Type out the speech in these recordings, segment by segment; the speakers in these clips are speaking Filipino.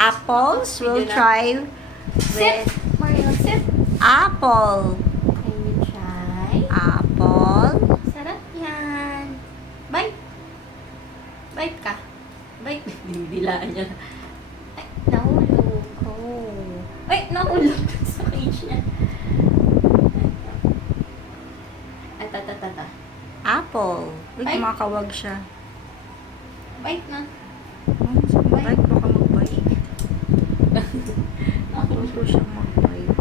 apples. We'll try Sip! with Mario, sip! apple. Can you try? Apple. Sarap yan. Bite. Bite ka. Bite. Binibilaan niya. Ay, nahulog. Oh. Ay, nahulog sa cage niya. Ata. Apple. Uy, Ay. kumakawag siya. Bite na. Bite, baka mag-bite. Natuto siyang mag-bite.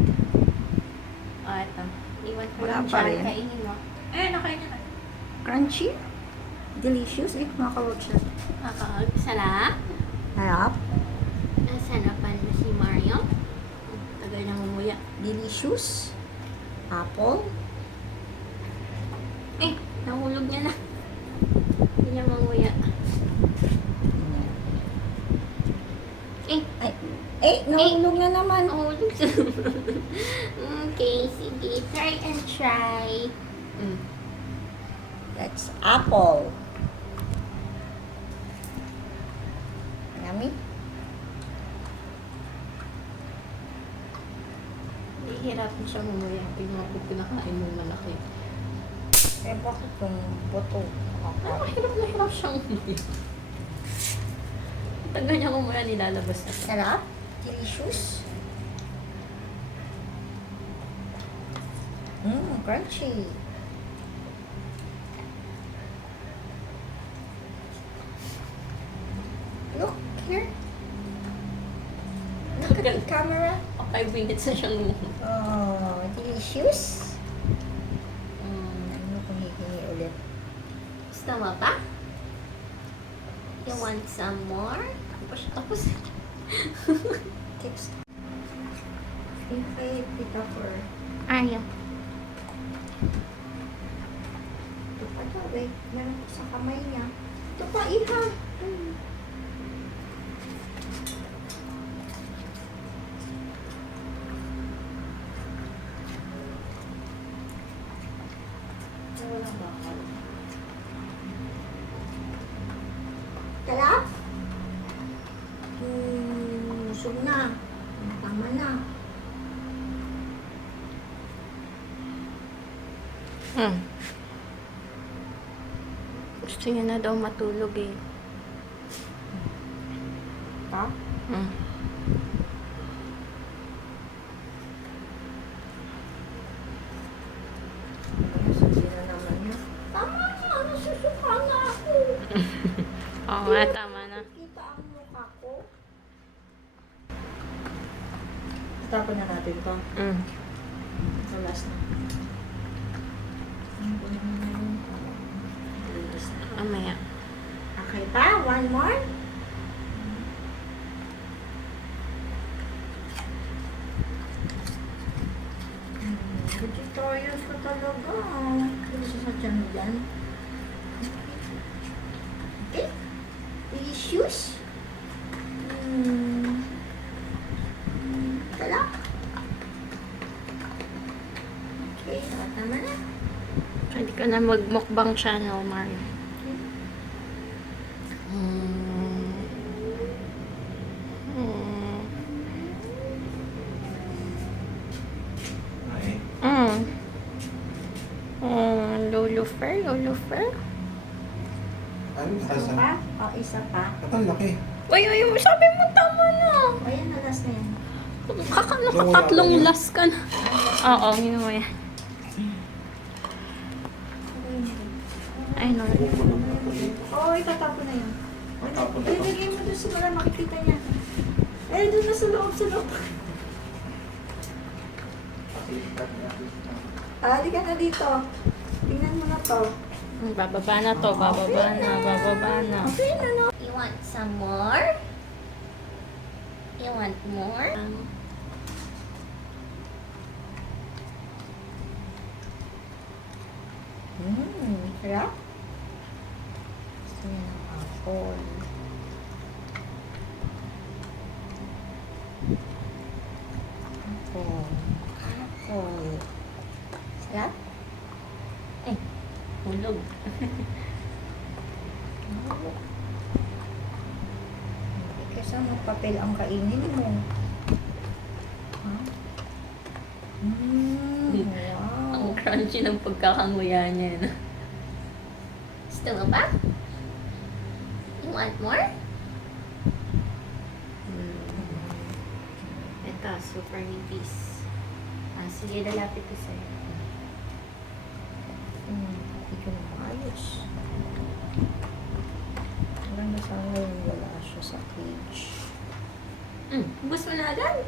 Ito. Iwan ko Wala lang pa siya. rin. Kainin mo. Eh, nakain niya na. Crunchy. Delicious. Uy, kumakawag siya. Sarap. Harap. Nasarapan na si Mario. Tagal na umuya. Delicious. Apple. Eh, nahulog niya na. Hindi niya manguya. Eh, Nahulog na naman. nahulog siya. Okay, sige. Try and try. That's apple. Yummy. Hihirapan siya manguya. Tingnan ko pinakain mo malaki. Eh, bakit yung buto? Hirap na hirap siyang umuya. Tagal niya umuya, nilalabas na siya. Sarap. Delicious. Crunchy. Look, here. Look at the camera. 5 minutes na siyang umuya. Oh, delicious. Ano kung hihingi ulit? Gusto mo pa? You want some more? Tapos. Tips. If I pick up or... Ayaw. Ito pa daw eh. Meron ko sa kamay niya. Ito pa, iha. Walang bakal. Kalap? Usog na. Tama na. Gusto niya na daw matulog eh. Ha? Sabi na naman niya. Tama na, nasusuka na ako. Oo nga, tama na. Kita ang mukha ko. Tapon na natin to. Ito last na. Mamaya. Okay pa? One more? Vegetarian ka talaga. Ano sa dyan mo dyan? Okay. Delicious. Tala. Okay, tama na. Hindi ka na mag-mukbang channel, Mario. Lulufer. Ano Isa lasa? pa? O, isa pa. Ba't ang laki? Uy, sabi mo tama na. Ayan, na last na yan. Nakatatlong last ka na. Oo, yun mo yan. Ay, no. Oo, itatapon na yun. Tatapon na to. Ilagay mo doon sa wala, makikita niya. Eh, doon na sa loob, sa loob. Halika na dito. Tingnan mo na to. Bababa na to, bababa na. Okay na, no? You want some more? You want more? Sarap. Gusto niya ng apple. Apple. Sarap? Hulog. Hindi kasama pa apple ang kainin mo. Ha? Wow. Ang crunchy ng pagkakanguya niya. No? Gusto mo ba? You want more? Ito, super nipis. Sige, lalapit ko sa'yo. Hindi ko na maayos. Wala na sana yung wala siya sa cage. Gusto mo na agad?